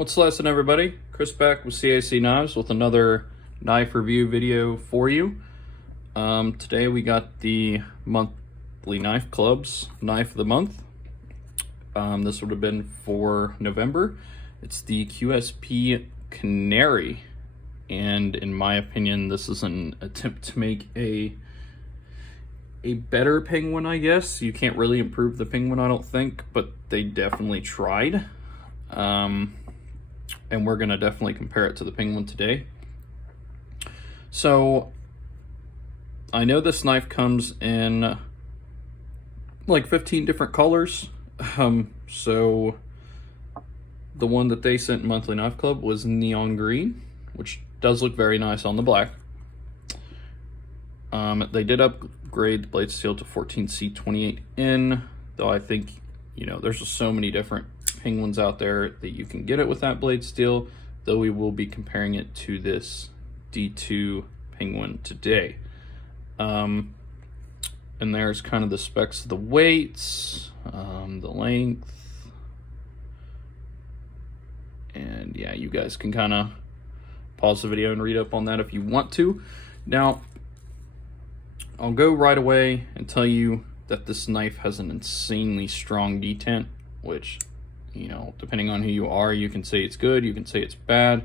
What's the lesson, everybody? Chris back with CAC Knives with another knife review video for you. Today we got the monthly knife club's knife of the month. This would have been for November. It's the QSP Canary, and in my opinion, this is an attempt to make a better Penguin, I guess. You can't really improve the Penguin, I don't think, but they definitely tried. And we're gonna definitely compare it to the Penguin today. So I know this knife comes in like 15 different colors. So the one that they sent in Monthly Knife Club was neon green, which does look very nice on the black. They did upgrade the blade steel to 14C28N, though I think, you know, there's just so many different Penguins out there that you can get it with that blade steel, though we will be comparing it to this D2 Penguin today. And there's kind of the specs of the weights, the length, and yeah, you guys can kind of pause the video and read up on that if you want to. Now, I'll go right away and tell you that this knife has an insanely strong detent, which, you know, depending on who you are, you can say it's good, you can say it's bad,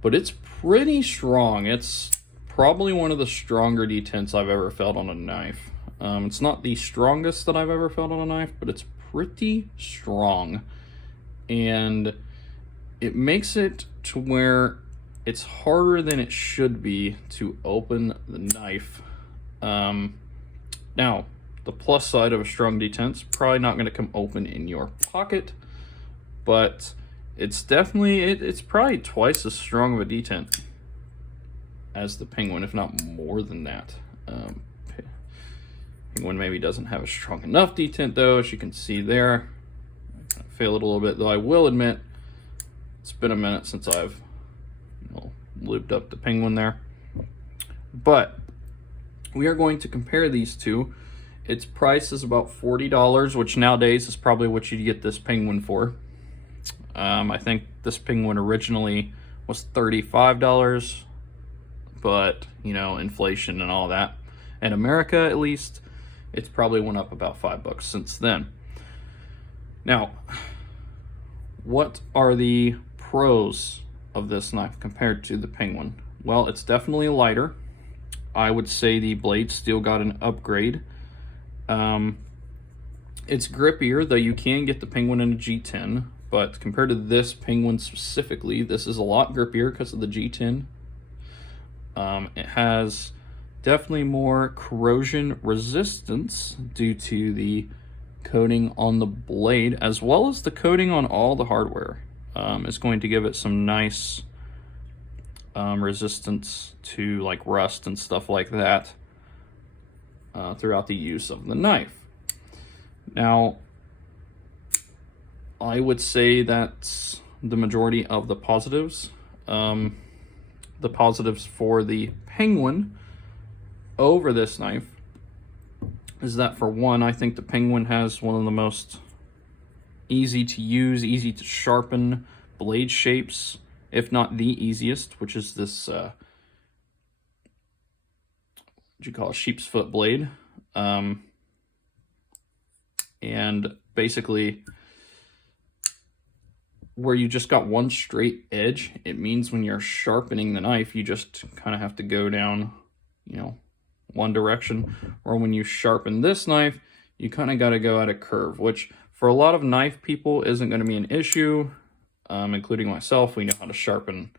but it's pretty strong. It's probably one of the stronger detents I've ever felt on a knife. It's not the strongest that I've ever felt on a knife, but it's pretty strong. And it makes it to where it's harder than it should be to open the knife. Now, the plus side of a strong detent's probably not going to come open in your pocket, but it's definitely, it's probably twice as strong of a detent as the Penguin, if not more than that. Penguin maybe doesn't have a strong enough detent, though, as you can see there. I failed it a little bit, though I will admit it's been a minute since I've, you know, lubed up the Penguin there. But we are going to compare these two. Its price is about $40, which nowadays is probably what you'd get this Penguin for. I think this Penguin originally was $35, but, you know, inflation and all that. In America, at least, it's probably went up about $5 since then. Now, what are the pros of this knife compared to the Penguin? Well, it's definitely lighter. I would say the blade steel got an upgrade. It's grippier, though you can get the Penguin in a G10, but compared to this Penguin specifically, this is a lot grippier because of the G10. It has definitely more corrosion resistance due to the coating on the blade, as well as the coating on all the hardware. It's going to give it some nice resistance to like rust and stuff like that throughout the use of the knife. Now, I would say that's the majority of the positives. The positives for the Penguin over this knife is that, for one, I think the Penguin has one of the most easy to use, easy to sharpen blade shapes, if not the easiest, which is this, what you call a sheep's foot blade. And basically, where you just got one straight edge, it means when you're sharpening the knife, you just kind of have to go down, you know, one direction. Or when you sharpen this knife, you kind of got to go at a curve, which for a lot of knife people isn't going to be an issue, including myself. We know how to sharpen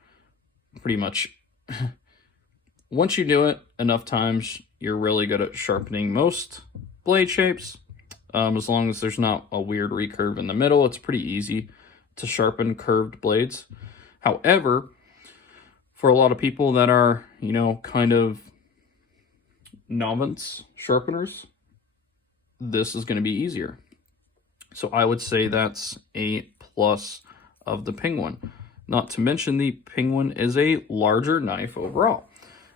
pretty much. Once you do it enough times, you're really good at sharpening most blade shapes. As long as there's not a weird recurve in the middle, it's pretty easy to sharpen curved blades. However, for a lot of people that are, you know, kind of novice sharpeners, this is going to be easier. So I would say that's a plus of the Penguin. Not to mention the Penguin is a larger knife overall.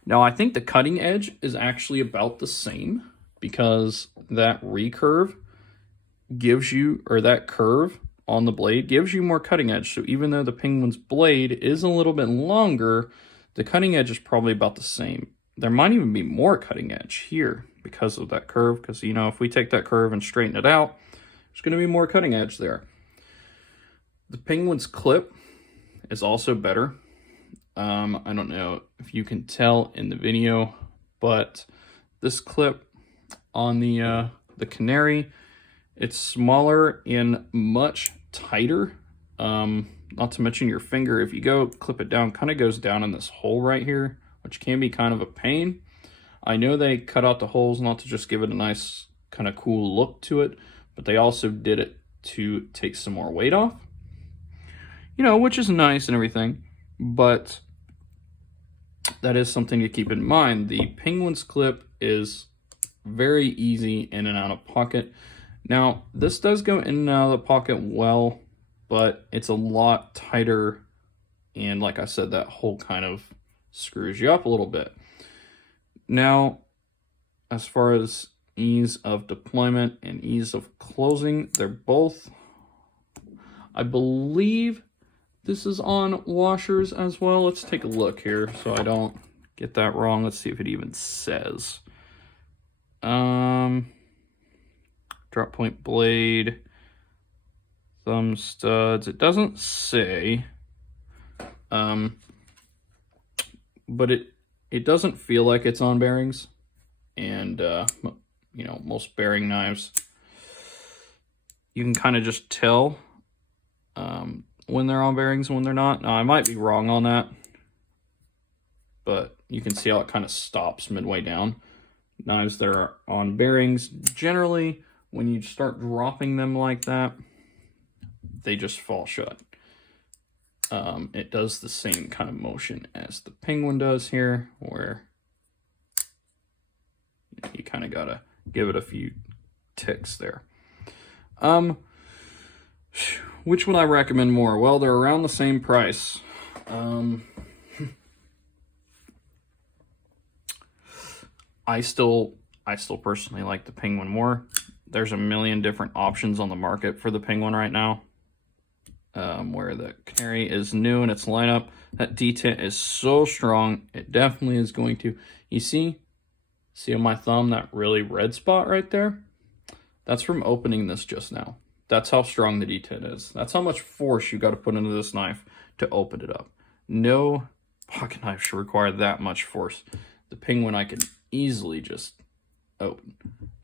Now, I think the cutting edge is actually about the same, because that recurve gives you, or that curve on the blade gives you more cutting edge. So even though the Penguin's blade is a little bit longer, the cutting edge is probably about the same. There might even be more cutting edge here because of that curve, because, you know, if we take that curve and straighten it out, there's going to be more cutting edge there. The Penguin's clip is also better. I don't know if you can tell in the video, but this clip on the Canary, it's smaller and much tighter. Not to mention your finger, if you go clip it down, kind of goes down in this hole right here, which can be kind of a pain. I know they cut out the holes not to just give it a nice kind of cool look to it, but they also did it to take some more weight off. You know, which is nice and everything, but that is something to keep in mind. The Penguin's clip is very easy in and out of pocket. Now, this does go in and out of the pocket well, but it's a lot tighter, and like I said, that hole kind of screws you up a little bit. Now, as far as ease of deployment and ease of closing, they're both, I believe this is on washers as well. Let's take a look here so I don't get that wrong. Let's see if it even says. Drop point blade, thumb studs. It doesn't say, but it doesn't feel like it's on bearings. And, you know, most bearing knives, you can kind of just tell when they're on bearings and when they're not. Now, I might be wrong on that, but you can see how it kind of stops midway down. Knives that are on bearings, generally, when you start dropping them like that, they just fall shut. It does the same kind of motion as the Penguin does here, where you kind of gotta give it a few ticks there. Which would I recommend more? Well, they're around the same price. I still personally like the Penguin more. There's a million different options on the market for the Penguin right now. Where the Canary is new in its lineup. That detent is so strong, it definitely is going to, you see on my thumb, that really red spot right there? That's from opening this just now. That's how strong the detent is. That's how much force you got to put into this knife to open it up. No pocket knife should require that much force. The Penguin I can easily just open,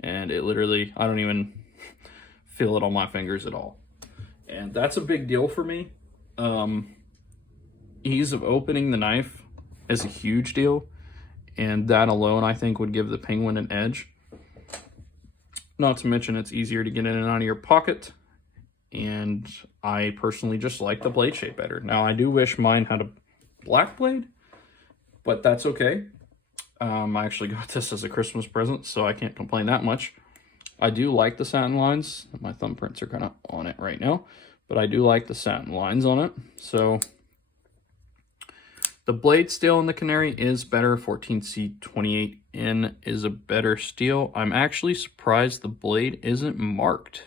and it literally, I don't even feel it on my fingers at all. And that's a big deal for me. Ease of opening the knife is a huge deal, and that alone I think would give the Penguin an edge. Not to mention it's easier to get in and out of your pocket, and I personally just like the blade shape better. Now, I do wish mine had a black blade, but that's okay. I actually got this as a Christmas present, so I can't complain that much. I do like the satin lines. My thumbprints are kind of on it right now, but I do like the satin lines on it. So the blade steel in the Canary is better. 14C28N is a better steel. I'm actually surprised the blade isn't marked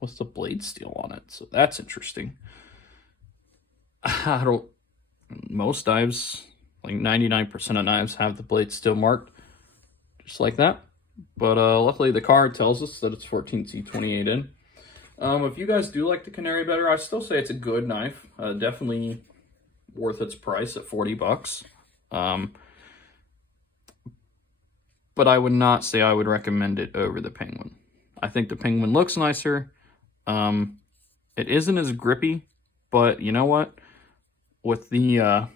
with the blade steel on it, so that's interesting. Most knives, like 99% of knives, have the blade steel marked just like that. But luckily the card tells us that it's 14C28N. If you guys do like the Canary better, I still say it's a good knife. Definitely worth its price at 40 bucks. But I would not say I would recommend it over the Penguin. I think the Penguin looks nicer. It isn't as grippy, but you know what? With the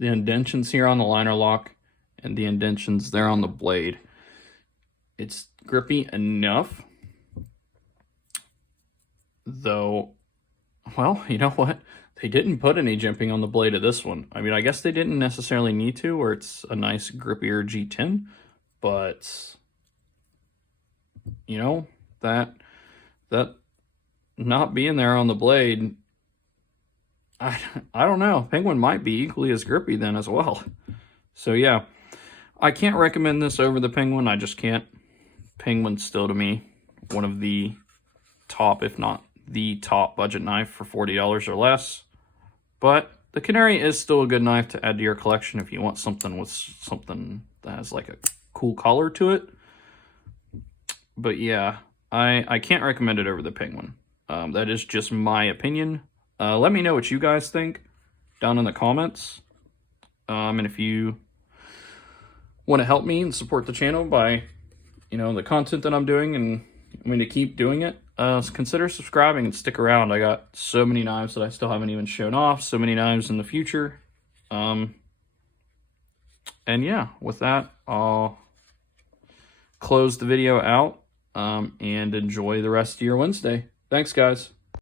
indentions here on the liner lock and the indentions there on the blade, it's grippy enough, though. Well, you know what? They didn't put any jimping on the blade of this one. I mean, I guess they didn't necessarily need to, or it's a nice grippier G10, but you know, that not being there on the blade, I don't know. Penguin might be equally as grippy then as well. So yeah, I can't recommend this over the Penguin. I just can't. Penguin's still, to me, one of the top, if not the top budget knife for $40 or less. But the Canary is still a good knife to add to your collection if you want something with something that has like a cool color to it. But yeah, I can't recommend it over the Penguin. That is just my opinion. Let me know what you guys think down in the comments. And if you want to help me and support the channel by, the content that I'm doing and I'm going to keep doing it, consider subscribing and stick around. I got so many knives that I still haven't even shown off, so many knives in the future. And yeah, with that, I'll close the video out and enjoy the rest of your Wednesday. Thanks, guys.